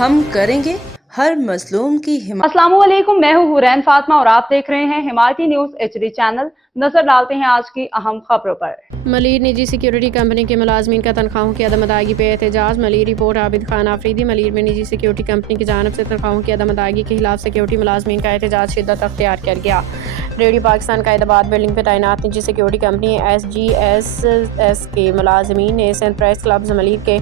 ہم کریں گے ہر مظلوم کی حمایت۔ السلام علیکم، میں ہوں حورین فاطمہ اور آپ دیکھ رہے ہیں حمایتی نیوز HD چینل۔ نظر ڈالتے ہیں آج کی اہم خبروں پر۔ ملیر نجی سیکیورٹی کمپنی کے ملازمین کا تنخواہوں کی عدم ادائیگی پہ احتجاج۔ ملیر رپورٹ عابد خان آفریدی۔ ملیر میں نجی سیکیورٹی کمپنی کی جانب سے تنخواہوں کی عدم ادائیگی کے خلاف سیکیورٹی ملازمین کا احتجاج شدت اختیار کر گیا۔ ریڈیو پاکستان قائدآباد بلڈنگ پہ تعینات نجی سیکیورٹی کمپنی SGSS کے ملازمین نے سندھ پریس کلب ملیر کے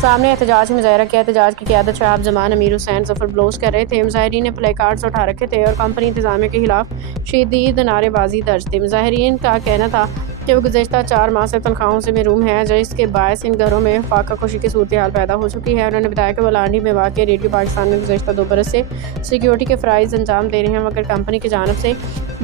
سامنے احتجاج میں مظاہرہ کیا۔ احتجاج کی قیادت شہاب زمان، امیر حسین ظفر بلوچ کر رہے تھے۔ مظاہرین نے پلے کارڈز اٹھا رکھے تھے اور کمپنی انتظامیہ کے خلاف شدید نعرے بازی درج تھی۔ مظاہرین کا کہنا تھا کہ وہ گزشتہ 4 ماہ سے تنخواہوں سے محروم ہیں، جس کے باعث ان گھروں میں فاقہ کشی کی صورتحال پیدا ہو چکی ہے۔ انہوں نے بتایا کہ وہ لانڈی میں واقع ریڈیو پاکستان میں گزشتہ 2 برس سے سیکیورٹی کے فرائض انجام دے رہے ہیں، مگر کمپنی کی جانب سے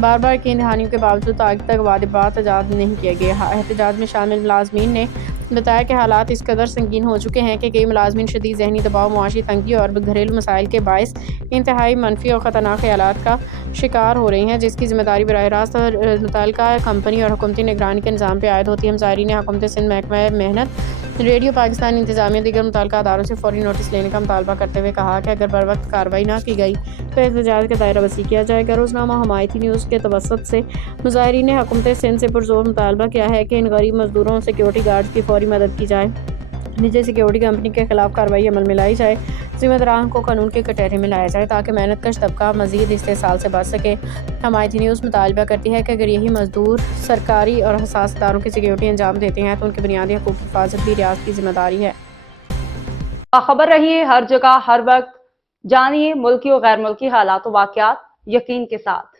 بار بار کی دہانیوں کے باوجود آج تک واجبات ادا نہیں کیے گئے۔ احتجاج میں شامل ملازمین نے بتایا کہ حالات اس قدر سنگین ہو چکے ہیں کہ کئی ملازمین شدید ذہنی دباؤ، معاشی تنگی اور گھریلو مسائل کے باعث انتہائی منفی اور خطرناک خیالات کا شکار ہو رہے ہیں، جس کی ذمہ داری براہ راست متعلقہ کمپنی اور حکومتی نگرانی کے نظام پہ عائد ہوتی ہے۔ مظاہرین نے حکومت سندھ، محکمہ محنت، ریڈیو پاکستان، انتظامیہ دیگر متعلقہ اداروں سے فوری نوٹس لینے کا مطالبہ کرتے ہوئے کہا کہ اگر بروقت کارروائی نہ کی گئی تو احتجاج کا دائرہ وسیع کیا جائے گا۔ روزنامہ حمایتی نیوز کے توسط سے مظاہرین نے حکومت سندھ سے پرزور مطالبہ کیا ہے کہ ان غریب مزدوروں سیکیورٹی گارڈز کی فوری مدد کی جائے، نجی سیکیورٹی کمپنی کے خلاف کارروائی عمل میں لائی جائے، ذمہ داران کو قانون کے کٹہرے میں لایا جائے تاکہ محنت کش طبقہ مزید استحصال سے بچ سکے۔ حمایتی نیوز مطالبہ کرتی ہے کہ اگر یہی مزدور سرکاری اور حساس اداروں کی سیکیورٹی انجام دیتے ہیں تو ان کے بنیادی حقوق کی حفاظت بھی ریاست کی ذمہ داری ہے۔ باخبر رہیے ہر جگہ ہر وقت، جانیے ملکی و غیر ملکی حالات و واقعات یقین کے ساتھ۔